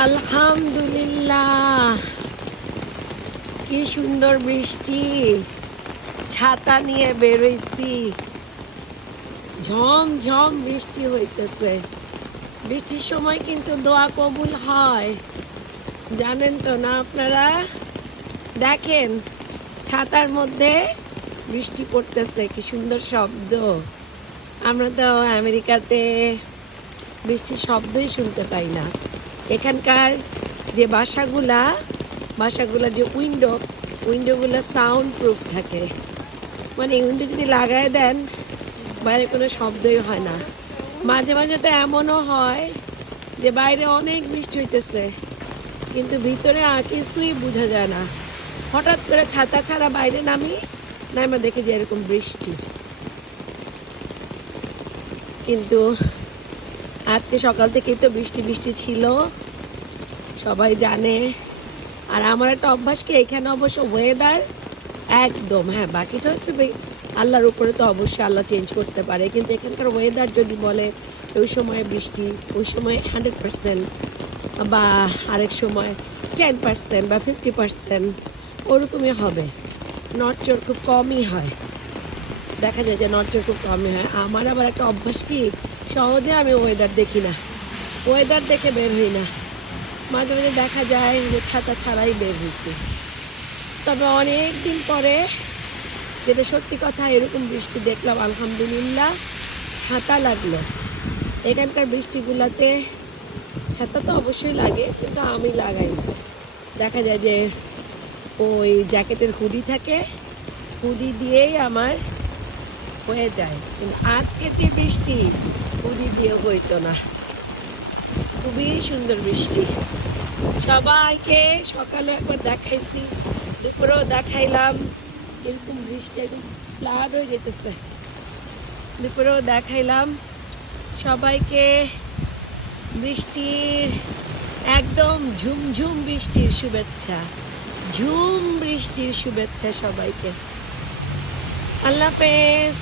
আলহামদুলিল্লাহ, কি সুন্দর বৃষ্টি। ছাতা নিয়ে বেরোইছি, ঝমঝম বৃষ্টি হইতেছে। বৃষ্টির সময় কিন্তু দোয়া কবুল হয়, জানেন তো না আপনারা? দেখেন ছাতার মধ্যে বৃষ্টি পড়তেছে, কি সুন্দর শব্দ। আমরা তো আমেরিকাতে বৃষ্টির শব্দই শুনতে পাই না। এখানকার যে বাসাগুলা যে উইন্ডোগুলো সাউন্ড প্রুফ থাকে, মানে উইন্ডো যদি লাগায় দেন বাইরে কোনো শব্দই হয় না। মাঝে মাঝে তো এমনও হয় যে বাইরে অনেক বৃষ্টি হইতেছে কিন্তু ভিতরে আর কিছুই বোঝা যায় না। হঠাৎ করে ছাতা ছাড়া বাইরে নামি, না আমরা দেখি যে এরকম বৃষ্টি। কিন্তু আজকে সকাল থেকেই তো বৃষ্টি বৃষ্টি ছিল, সবাই জানে। আর আমার একটা অভ্যাস কি, এখানে অবশ্য ওয়েদার একদম, হ্যাঁ বাকিটা হচ্ছে আল্লাহর উপরে, তো অবশ্যই আল্লাহ চেঞ্জ করতে পারে, কিন্তু এখানকার ওয়েদার যদি বলে ওই সময় বৃষ্টি, ওই সময় 100%, বা আরেক সময় 10% বা 50%, ওরকমই হবে। নড়চড় খুব কমই হয়, দেখা যায় যে নড়চড় খুব কমই হয়। আমার আবার একটা অভ্যাস কি, সহজে আমি ওয়েদার দেখি না, ওয়েদার দেখে বের হই না। মাঝে মাঝে দেখা যায় যে ছাতা ছাড়াই বের হয়েছি। তবে অনেক দিন পরে যেটা সত্যি কথা, এরকম বৃষ্টি দেখলাম, আলহামদুলিল্লাহ। ছাতা লাগলো। এখানকার বৃষ্টিগুলোতে ছাতা তো অবশ্যই লাগে, কিন্তু আমি লাগাই না। দেখা যায় যে ওই জ্যাকেটের হুডি থাকে, হুডি দিয়েই আমার হয়ে যায়। কিন্তু আজকে যে বৃষ্টি, হুডি দিয়ে হইতো না। খুবই সুন্দর বৃষ্টি। সবাইকে সকালে একবার দেখাইছি, দুপুরেও দেখাইলাম। এরকম বৃষ্টি একদম ফ্লাড হয়ে যেতেছে, দুপুরেও দেখাইলাম সবাইকে। বৃষ্টির একদম ঝুমঝুম বৃষ্টির শুভেচ্ছা, ঝুম বৃষ্টির শুভেচ্ছা সবাইকে। আল্লাহ হাফেজ।